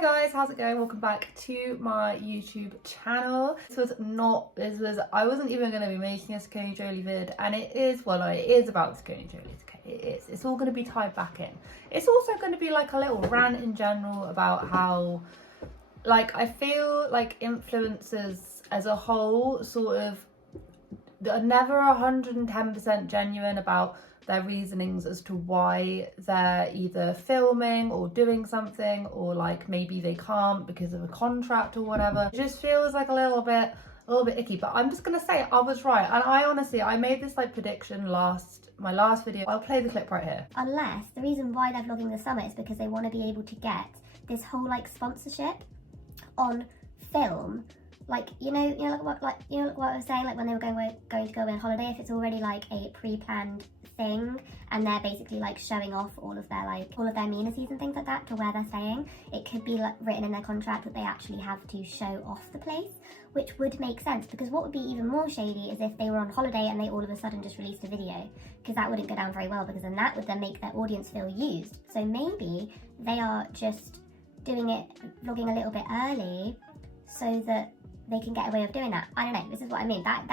Hi guys, how's it going? Welcome back to my YouTube channel. I wasn't even going to be making a SACCONEJOLY vid, and it is about SACCONEJOLYs, okay? It's all going to be tied back in. It's also going to be like a little rant in general about how, like, I feel like influencers as a whole sort of are never 110% genuine about their reasonings as to why they're either filming or doing something, or like maybe they can't because of a contract or whatever. It just feels like a little bit icky. But I'm just gonna say I was right, and I made this like prediction my last video. I'll play the clip right here. Unless the reason why they're vlogging this summer is because they want to be able to get this whole like sponsorship on film. Like, you know what I was saying, like when they were going to go on holiday, if it's already like a pre-planned thing and they're basically like showing off all of their amenities and things like that to where they're staying, it could be like written in their contract that they actually have to show off the place, which would make sense. Because what would be even more shady is if they were on holiday and they all of a sudden just released a video, because that wouldn't go down very well, because then that would then make their audience feel used. So maybe they are just vlogging a little bit early so that they can get away with doing that. I don't know, this is what I mean. That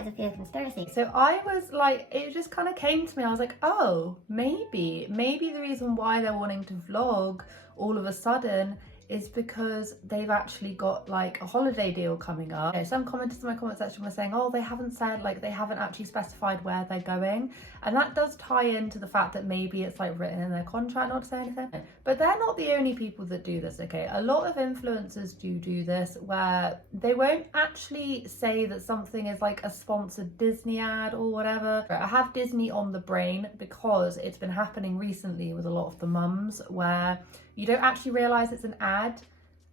is a fear of conspiracy. So I was like, it just kind of came to me, I was like, oh, maybe the reason why they're wanting to vlog all of a sudden is because they've actually got like a holiday deal coming up. Okay, some commenters in my comment section were saying, oh, they haven't actually specified where they're going. And that does tie into the fact that maybe it's like written in their contract not to say anything. But they're not the only people that do this, okay? A lot of influencers do this, where they won't actually say that something is like a sponsored Disney ad or whatever. I have Disney on the brain because it's been happening recently with a lot of the mums, where you don't actually realise it's an ad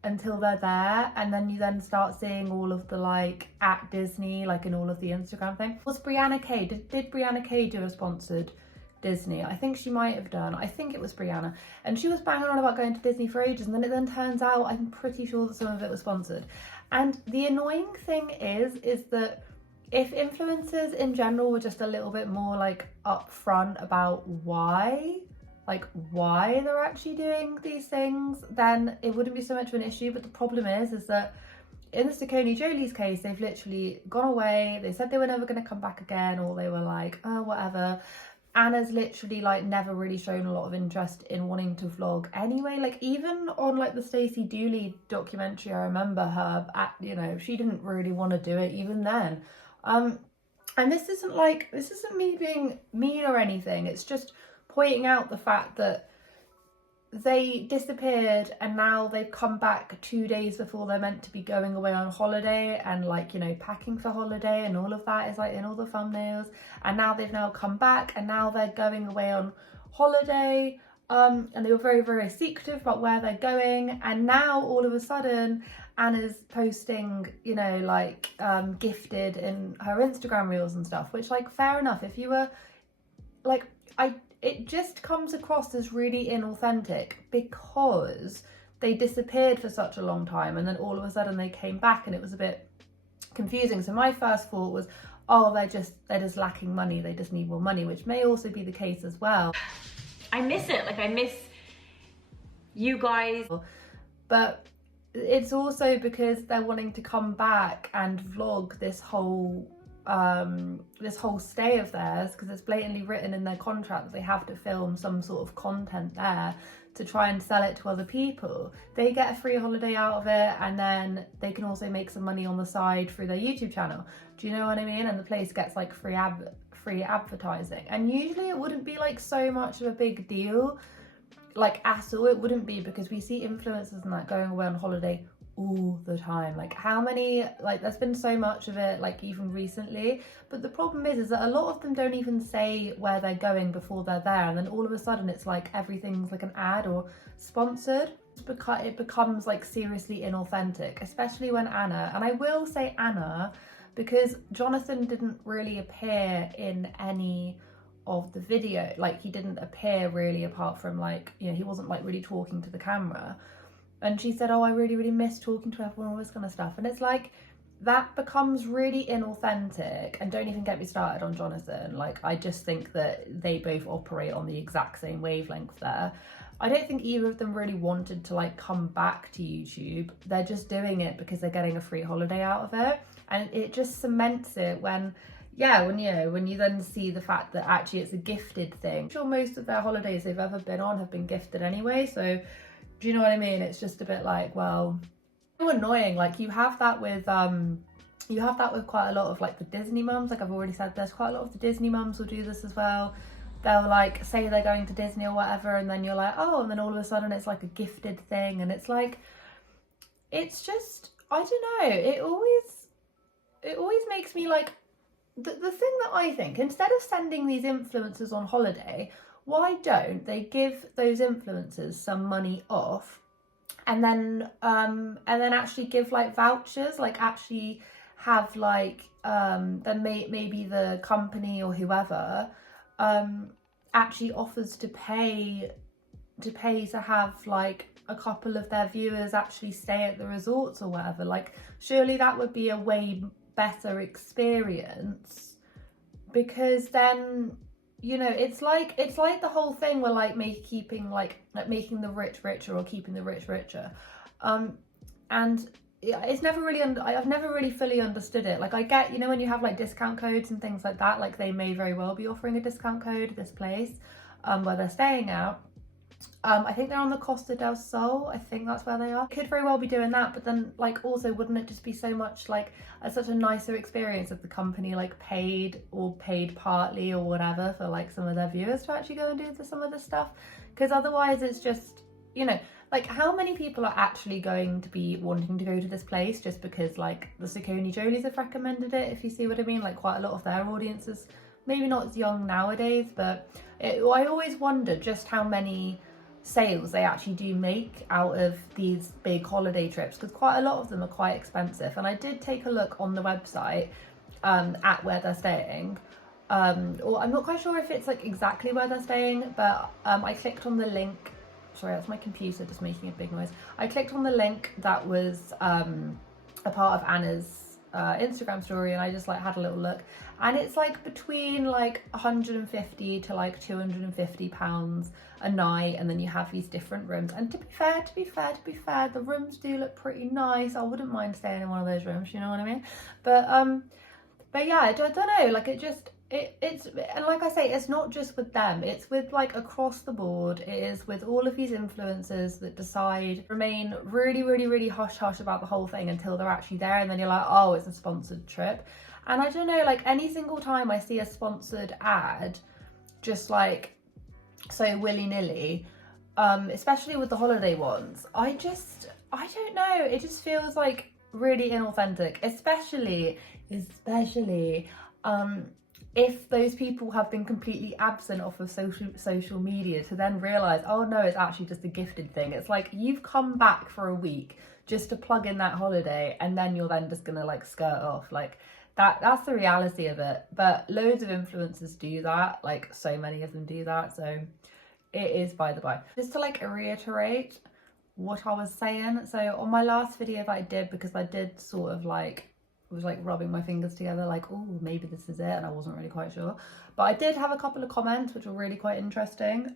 until they're there, and then you then start seeing all of the like at Disney, like in all of the Instagram thing. Was Brianna K, did Brianna K do a sponsored Disney? I think she might have done. I think it was Brianna, and she was banging on about going to Disney for ages, and then it turns out, I'm pretty sure that some of it was sponsored. And the annoying thing is that if influencers in general were just a little bit more like upfront about why they're actually doing these things, then it wouldn't be so much of an issue. But the problem is that in the SACCONEJOLYs case, they've literally gone away. They said they were never going to come back again, or they were like, oh, whatever. Anna's literally like never really shown a lot of interest in wanting to vlog anyway. Like even on like the Stacey Dooley documentary, I remember her she didn't really want to do it even then. And this isn't me being mean or anything. It's just pointing out the fact that they disappeared and now they've come back 2 days before they're meant to be going away on holiday, and like, you know, packing for holiday and all of that is like in all the thumbnails. And now they've come back and now they're going away on holiday, and they were very, very secretive about where they're going. And now all of a sudden Anna's posting, you know, like gifted in her Instagram reels and stuff, which, like, fair enough. If you were like, it just comes across as really inauthentic because they disappeared for such a long time, and then all of a sudden they came back, and it was a bit confusing. So my first thought was, oh, they're just lacking money, they just need more money, which may also be the case as well. I miss it, like I miss you guys. But it's also because they're wanting to come back and vlog this whole stay of theirs, because it's blatantly written in their contract that they have to film some sort of content there to try and sell it to other people. They get a free holiday out of it, and then they can also make some money on the side through their YouTube channel. Do you know what I mean? And the place gets like free advertising. And usually it wouldn't be like so much of a big deal, like at all. It wouldn't be, because we see influencers and that going away on holiday all the time. Like how many, like there's been so much of it, like even recently. But the problem is that a lot of them don't even say where they're going before they're there, and then all of a sudden it's like everything's like an ad or sponsored. It becomes like seriously inauthentic, especially when Anna, and I will say Anna, because Jonathan didn't really appear in any of the video. Like he didn't appear really, apart from like, you know, he wasn't like really talking to the camera. And she said, oh, I really, really miss talking to everyone, all this kind of stuff. And it's like, that becomes really inauthentic. And don't even get me started on Jonathan. Like, I just think that they both operate on the exact same wavelength there. I don't think either of them really wanted to like come back to YouTube. They're just doing it because they're getting a free holiday out of it, and it just cements it when you then see the fact that actually it's a gifted thing. I'm sure most of their holidays they've ever been on have been gifted anyway, so do you know what I mean? It's just a bit like, well, so annoying. Like you have that with quite a lot of like the Disney mums. Like I've already said, there's quite a lot of the Disney mums will do this as well. They'll like say they're going to Disney or whatever, and then you're like, oh, and then all of a sudden it's like a gifted thing, and it's like, it's just, I don't know, it always makes me like, the thing that I think, instead of sending these influencers on holiday, why don't they give those influencers some money off, and then actually give like vouchers, like actually have like then maybe the company or whoever actually offers to pay to have like a couple of their viewers actually stay at the resorts or whatever. Like surely that would be a way better experience, because then, you know, it's like the whole thing where like making the rich richer or keeping the rich richer, and it's never really I've never really fully understood it. Like I get, you know, when you have like discount codes and things like that, like they may very well be offering a discount code this place where they're staying out. I think they're on the Costa del Sol, I think that's where they are. Could very well be doing that, but then like also wouldn't it just be so much like such a nicer experience if the company like paid partly or whatever for like some of their viewers to actually go and do some of this stuff? Because otherwise it's just, you know, like how many people are actually going to be wanting to go to this place just because like the SACCONEJOLYs have recommended it, if you see what I mean? Like quite a lot of their audiences, maybe not as young nowadays, but I always wonder just how many sales they actually do make out of these big holiday trips, because quite a lot of them are quite expensive. And I did take a look on the website at where they're staying, or I'm not quite sure if it's like exactly where they're staying, but I clicked on the link. Sorry, that's my computer just making a big noise. I clicked on the link that was a part of Anna's Instagram story, and I just like had a little look, and it's like between like 150 to like 250 pounds a night, and then you have these different rooms. And to be fair, the rooms do look pretty nice. I wouldn't mind staying in one of those rooms, you know what I mean? But yeah, I don't know, like it's and like I say, it's not just with them, it's with like across the board. It is with all of these influencers that decide remain really hush hush about the whole thing until they're actually there, and then you're like, oh, it's a sponsored trip. And I don't know, like any single time I see a sponsored ad just like so willy-nilly, especially with the holiday ones, I don't know, it just feels like really inauthentic, especially if those people have been completely absent off of social media to then realise, oh no, it's actually just a gifted thing. It's like you've come back for a week just to plug in that holiday, and then you're then just gonna like skirt off. Like that's the reality of it. But loads of influencers do that, like so many of them do that, so it is by the by. Just to like reiterate what I was saying, so on my last video that I did, because I did sort of like was like rubbing my fingers together like, oh, maybe this is it, and I wasn't really quite sure, but I did have a couple of comments which were really quite interesting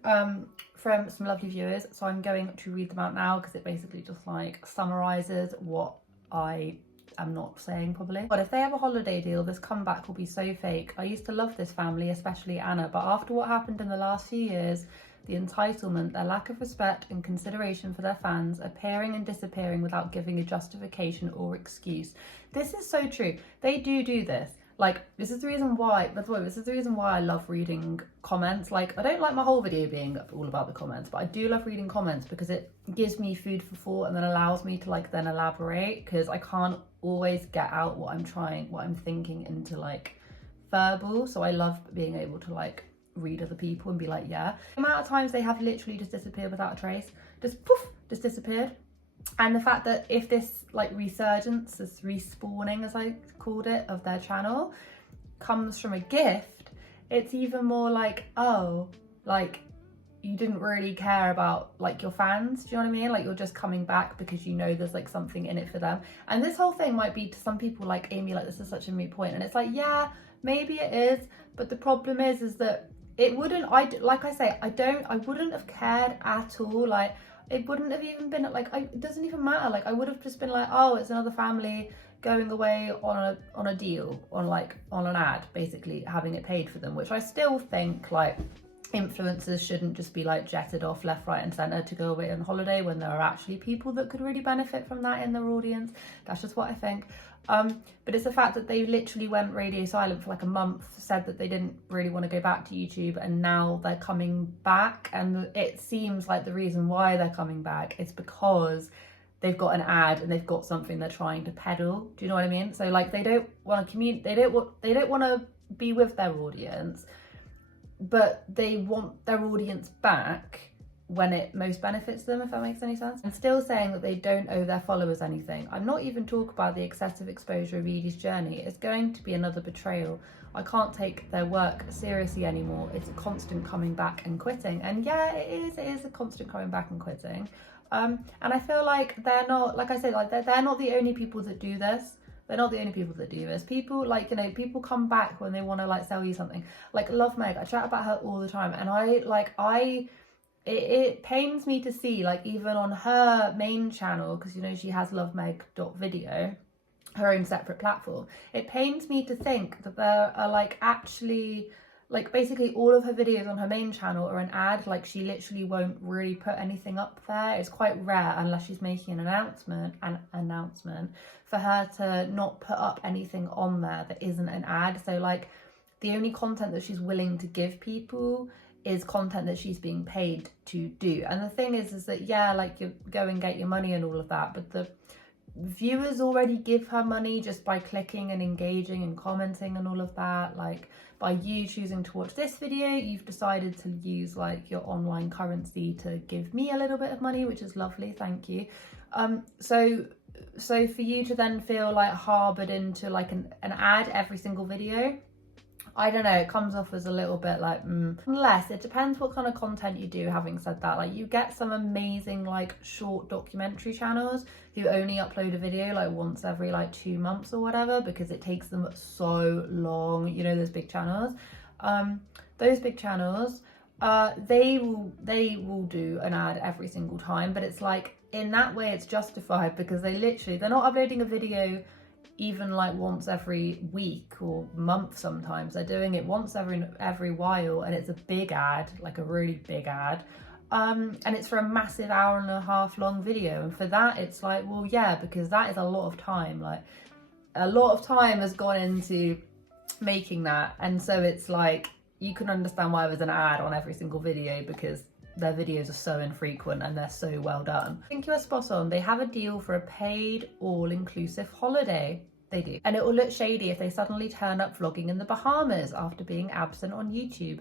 from some lovely viewers, so I'm going to read them out now because it basically just like summarizes what I am not saying probably. But if they have a holiday deal, this comeback will be so fake. I used to love this family, especially Anna, but after what happened in the last few years, the entitlement, their lack of respect and consideration for their fans, appearing and disappearing without giving a justification or excuse. This is so true. They do this. Like, this is the reason why, by the way, this is the reason why I love reading comments. Like, I don't like my whole video being all about the comments, but I do love reading comments because it gives me food for thought and then allows me to like then elaborate, because I can't always get out what I'm thinking into like verbal. So I love being able to like read other people and be like, yeah. The amount of times they have literally just disappeared without a trace, just poof, just disappeared. And the fact that if this like resurgence, this respawning as I called it of their channel comes from a gift, it's even more like, oh, like you didn't really care about like your fans, do you know what I mean? Like you're just coming back because you know there's like something in it for them. And this whole thing might be to some people like Amy, like this is such a moot point, and it's like, yeah, maybe it is, but the problem is that it wouldn't, like I say, I wouldn't have cared at all. Like, it wouldn't have even been like, it doesn't even matter. Like, I would have just been like, oh, it's another family going away on a deal, on an ad, basically having it paid for them, which I still think like influencers shouldn't just be like jetted off left, right and centre to go away on holiday when there are actually people that could really benefit from that in their audience. That's just what I think. But it's the fact that they literally went radio silent for like a month, said that they didn't really want to go back to YouTube, and now they're coming back, and it seems like the reason why they're coming back is because they've got an ad and they've got something they're trying to peddle. Do you know what I mean? So like, they don't want to they don't want to be with their audience, but they want their audience back when it most benefits them, if that makes any sense. And still saying that they don't owe their followers anything. I'm not even talking about the excessive exposure of Edie's journey. It's going to be another betrayal. I can't take their work seriously anymore. It's a constant coming back and quitting. And yeah, it is a constant coming back and quitting. And I feel like they're not, like I said, like they're not the only people that do this. They're not the only people that do this. People like, you know, people come back when they want to like sell you something. Like Love Meg, I chat about her all the time, and it pains me to see, like, even on her main channel, because you know she has lovemeg.video, her own separate platform. It pains me to think that there are like actually, like, basically all of her videos on her main channel are an ad. Like, she literally won't really put anything up there. It's quite rare, unless she's making an announcement for her to not put up anything on there that isn't an ad. So like, the only content that she's willing to give people is content that she's being paid to do. And the thing is that, yeah, like, you go and get your money and all of that, but the viewers already give her money just by clicking and engaging and commenting and all of that. Like, by you choosing to watch this video, you've decided to use like your online currency to give me a little bit of money, which is lovely, thank you. So for you to then feel like harbored into like an ad every single video, I don't know, it comes off as a little bit like, unless, it depends what kind of content you do. Having said that, like, you get some amazing like short documentary channels who only upload a video like once every like 2 months or whatever, because it takes them so long, you know, those big channels. Those big channels, they will do an ad every single time, but it's like, in that way it's justified, because they're not uploading a video even like once every week or month. Sometimes they're doing it once every while, and it's a big ad, like a really big ad, and it's for a massive 1.5 hour long video. And for that, it's like, well, yeah, because that is a lot of time. Like, a lot of time has gone into making that, and so it's like, you can understand why there's an ad on every single video, because their videos are so infrequent and they're so well done. I think you are spot on. They have a deal for a paid all-inclusive holiday. They do. And it will look shady if they suddenly turn up vlogging in the Bahamas after being absent on YouTube.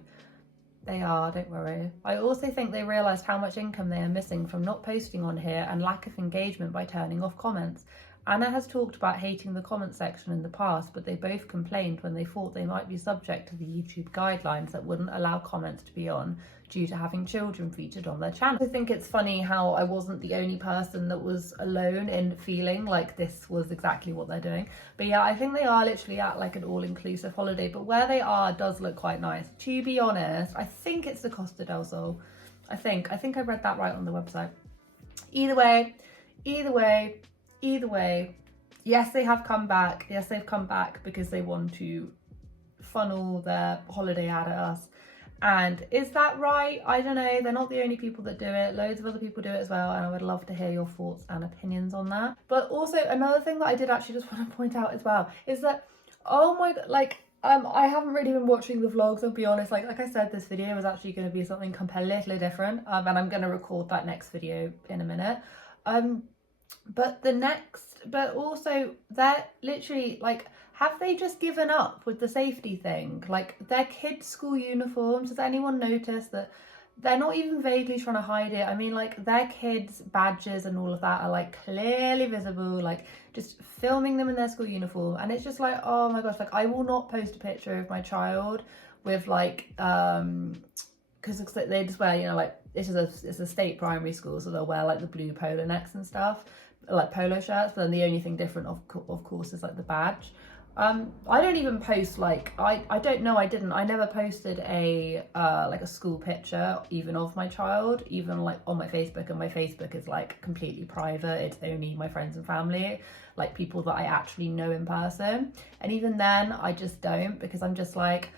They are, don't worry. I also think they realised how much income they are missing from not posting on here, and lack of engagement by turning off comments. Anna has talked about hating the comment section in the past, but they both complained when they thought they might be subject to the YouTube guidelines that wouldn't allow comments to be on due to having children featured on their channel. I think it's funny how I wasn't the only person that was alone in feeling like this was exactly what they're doing. But yeah, I think they are literally at like an all-inclusive holiday, but where they are does look quite nice. To be honest, I think it's the Costa del Sol. I think I read that right on the website. Either way, yes, they have come back. Yes, they've come back because they want to funnel their holiday ad at us. And is that right? I don't know. They're not the only people that do it. Loads of other people do it as well, and I would love to hear your thoughts and opinions on that. But also, another thing that I did actually just want to point out as well is that, oh my god, like, I haven't really been watching the vlogs, I'll be honest. Like I said, this video is actually going to be something completely different, and I'm going to record that next video in a minute. But also, they're literally like, have they just given up with the safety thing? Like, their kids' school uniforms, has anyone noticed that they're not even vaguely trying to hide it? I mean, like, their kids' badges and all of that are like clearly visible, like just filming them in their school uniform. And it's just like, oh my gosh, like, I will not post a picture of my child with like, because they just wear, you know, like, it's a state primary school, so they'll wear like the blue polo necks and stuff, like polo shirts, but then the only thing different of course is like the badge. I don't even post like, I don't know, I never posted a like a school picture even of my child, even like on my Facebook, and my Facebook is like completely private. It's only my friends and family, like people that I actually know in person, and even then I just don't, because I'm just like,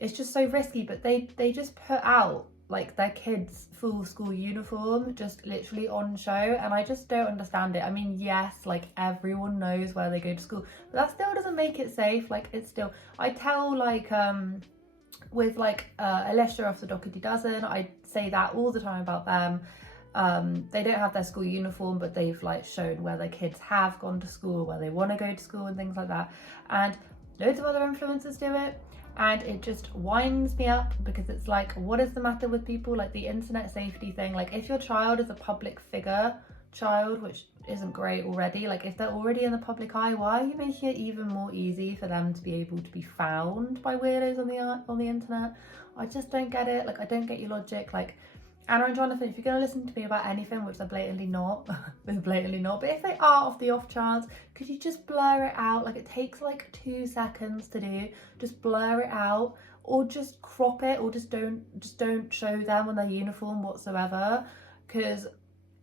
it's just so risky. But they just put out like their kids' full school uniform just literally on show, and I just don't understand it. I mean, yes, like everyone knows where they go to school, but that still doesn't make it safe. Like, it's still, I tell like with like Alicia off the Doherty Dozen, I say that all the time about them. They don't have their school uniform, but they've like shown where their kids have gone to school, where they want to go to school and things like that, and loads of other influencers do it. And it just winds me up, because it's like, what is the matter with people? Like the internet safety thing, like if your child is a public figure child, which isn't great already, like if they're already in the public eye, why are you making it even more easy for them to be able to be found by weirdos on the internet? I just don't get it. Like, I don't get your logic. Like, Anna and Jonathan, if you're going to listen to me about anything, which they're blatantly not, but if they are, off the off chance, could you just blur it out? Like, it takes like 2 seconds to do. Just blur it out, or just crop it, or just don't show them on their uniform whatsoever. Because,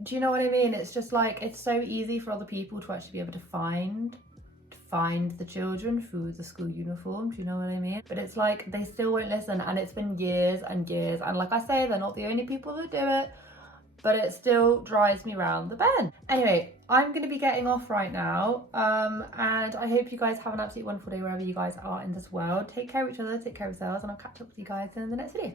do you know what I mean? It's just like, it's so easy for other people to actually be able to find the children through the school uniform, do you know what I mean? But it's like, they still won't listen, and it's been years and years, and like I say, they're not the only people that do it, but it still drives me round the bend. Anyway, I'm going to be getting off right now, and I hope you guys have an absolutely wonderful day wherever you guys are in this world. Take care of each other, take care of yourselves, and I'll catch up with you guys in the next video.